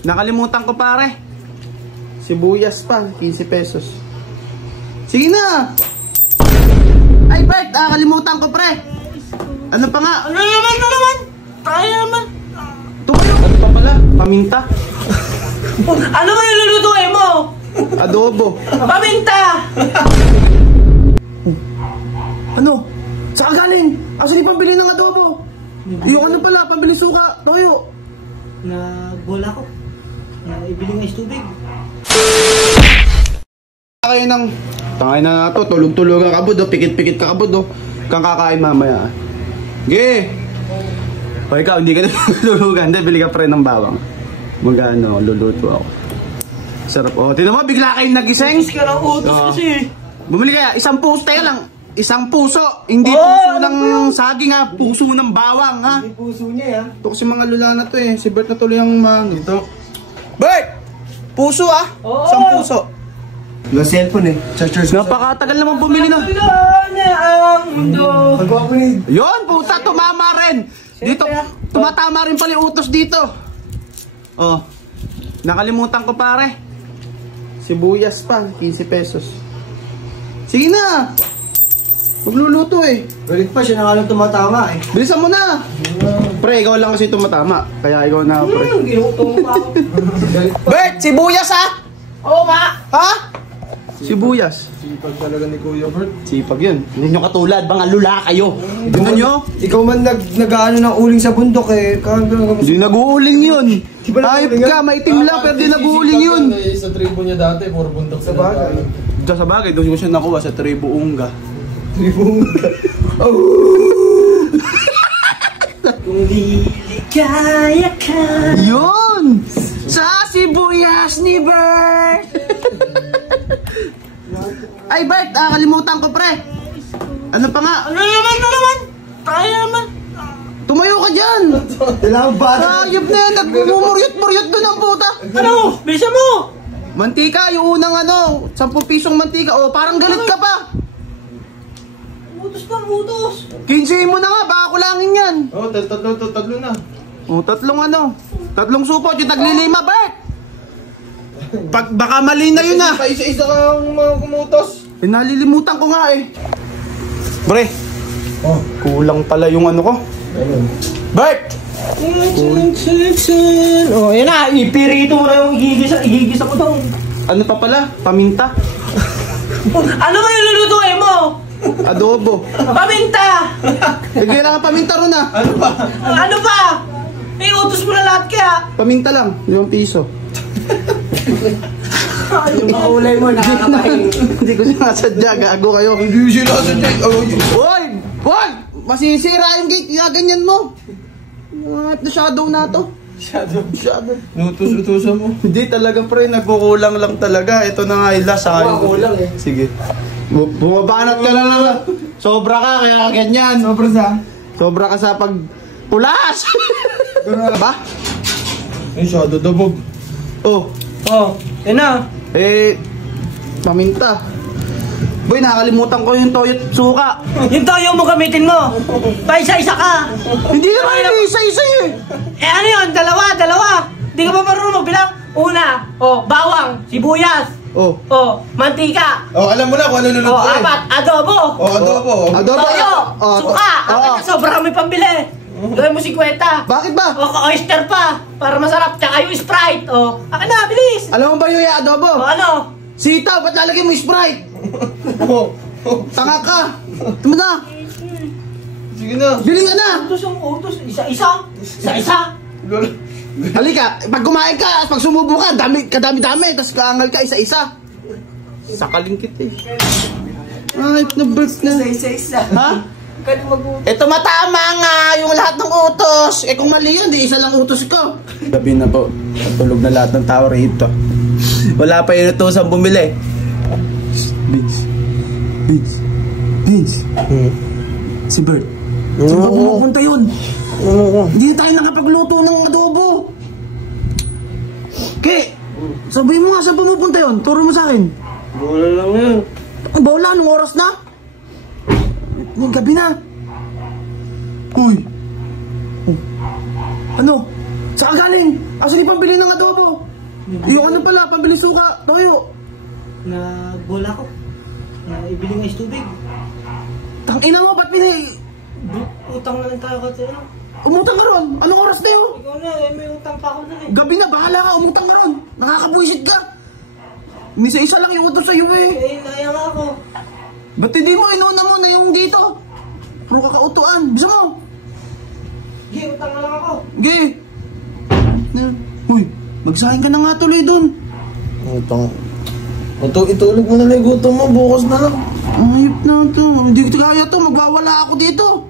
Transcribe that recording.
Nakalimutan ko pare. Sibuyas pa, 15 pesos. Sige na. Ay Bert, nakalimutan ko pre. Ano pa nga? Ano naman? Kaya naman. Tumayo. Ano pa pala? Paminta. Ano ba yung lulutuin mo? Adobo. Paminta! Ano? Saan galing? Asan yung pambili ng adobo? Yung ano pala, pambili suka. Tumayo. Nagbola ko. Ibili nga is tubig. Kayo ng tangay na to, tulog-tulog ka kabud, pikit-pikit ka kabud, kang kakain mamaya. Ge! O ikaw, hindi ka na tulugan, hindi, bili ka pa rin ng bawang. Magano, luluto ako. Sarap, tinan mo, bigla kayong nagising. Utos ka ng utos kasi. Bumili kaya, isang puso, tayo lang. Isang puso, hindi puso ng saging ha, puso ng bawang ha. Hindi puso niya yan. Ito kasi mga lula na to eh, si Bert na tuloy ang ito. Bert! Puso ah! Isang puso. Yung cellphone eh. Chargers. Napakatagal naman bumili na. Ang mundo. Pagwapo ni. Yun, puta, tumama rin. Dito, tumatama rin pala yung utos dito. Oh, nakalimutan ko pare. Sibuyas pa, 15 pesos. Sige na. Magluluto eh. Galit pa siya na nga tumatama eh. Bilisan mo na. Pre, ikaw lang kasi tumatama. Kaya ikaw na, pre. Ginutong pa ako. Bert, sibuyas ha? Oo nga. Ha? Sibuyas. Sipag talaga ni Kuya Bert. Sipag yun. Hindi nyo katulad, mga lula kayo. Tingnan nyo. Ikaw man nag-ano ng uling sa bundok eh. Hindi nag-uuling yun. Ayop ka, maitim lang, pero di nag-uuling yun. Sa tribo niya dati, puro bundok Sa bagay. Sa bagay, doon ko siya nakuha sa tribo Unga. Kung liligaya ka. Yun! Sa sibuyas ni Bert! Ay Bert, kalimutan ko pre. Ano pa nga? Ano naman? Kaya naman. Tumayo ka dyan! Kailangan ba? Ayop na yan, nagmumuryot-muryot doon ang puta. Ano? Bilisan mo. Mantika, yung unang 10 pisong mantika. O, parang galit ka pa. Utos na, utos. 15 mo na nga, baka kulangin yan. tatlo na. O, tatlong supot, yung taglilima, Bert. Baka mali na yun ah. Isa-isa kang mga kumutos. Nalilimutan ko nga eh. Pre, kulang pala yung ano ko. Bert! Oh, yan na. Ipirito mo na yung igigisa ko daw. Ano pa pala? Paminta? Ano ba yung lulutuin mo? Adobo. Paminta! Kailangan paminta ron ah. Ano pa? May utos mo na lahat kaya. Paminta lang, 5 piso. Yung maulay mo, nakakakain. Hindi ko sinasadya, gago kayo. Hindi sila sa jet. Hoy! Wag! Masisira yung gate, ganyan mo. Shadow na to. Shadow. Nutos-utosan mo. Hindi talaga pre, nagkukulang lang talaga. Ito na nga yung last. Kulang eh. Sige. Bumabanat ka na lang. Sobra ka, kaya ganyan. Sobra ka sa pagpulas. Ba? Ay, shadow daw, Bob. Oh, Yan na. paminta. Boy, nakakalimutan ko yung toyo at suka. Yung toyo mo gamitin mo. Pa-isa-isa ka. Hindi naman yung isa-isa eh. Ano yun? Dalawa. Hindi ka pa marunong magbilang. Una, bawang, sibuyas. Mantika. Alam mo na kung ano lulutuin. 4, adobo. Adobo. Adobo. Toyo, suka. Sobrang may pambili. Gawin mo 50. Bakit ba? Oyster pa. Para masarap. Tsaka yung Sprite. Akin na, bilis. Alam mo ba yung adobo? Ano? Sitaw, ba't lalagyan mo yung Sprite? Tanga ka. Tama na. Sige na. Bili nga na. Utos ang utos. Isa-isa. Halika, pag kumain ka, pag sumubo ka, kadami-dami, tapos kaangal ka isa-isa. Sakalingkit eh. Ay, na-birth na. Isa-isa. Ha? Ito matama nga yung lahat ng utos. Kung mali yun, di isa lang utos ko. Gabi na po, tulog na lahat ng tao rito. Wala pa yung utosan bumili. Vince. Si Bert. Saan ba pumupunta yun? Hindi tayo nakapagluto ng adobo. Sabihin mo nga saan pumupunta yun. Turo mo sa akin. Bola lang yan. Bola, anong oras na? Gabi na. Uy. Ano? Saan galing? Asan yung pambili ng adobo? Yung ano pala, pambili suka, toyo. Nagbola ko. Ibili nga is tubig. Tangina mo, ba't Utang na lang tayo kasi ano. Umutang ka ron? Anong oras na yun? Ikaw na, may utang pa ako na eh. Gabi na, bahala ka, umutang ka ron. Nakakabuisit ka. Misa-isa lang yung utos sa'yo eh. Naya nga ako. Ba't hindi mo inuna mo na yung dito? Puro kakautuan, bisa mo. Gi, utang na lang ako. Ge. Uy, magsahin ka na nga tuloy dun. Utang. Itulog mo na lang yung gutom mo, bukas na lang. Ang hayop na ito. Hindi ko kaya ito, magwawala ako dito.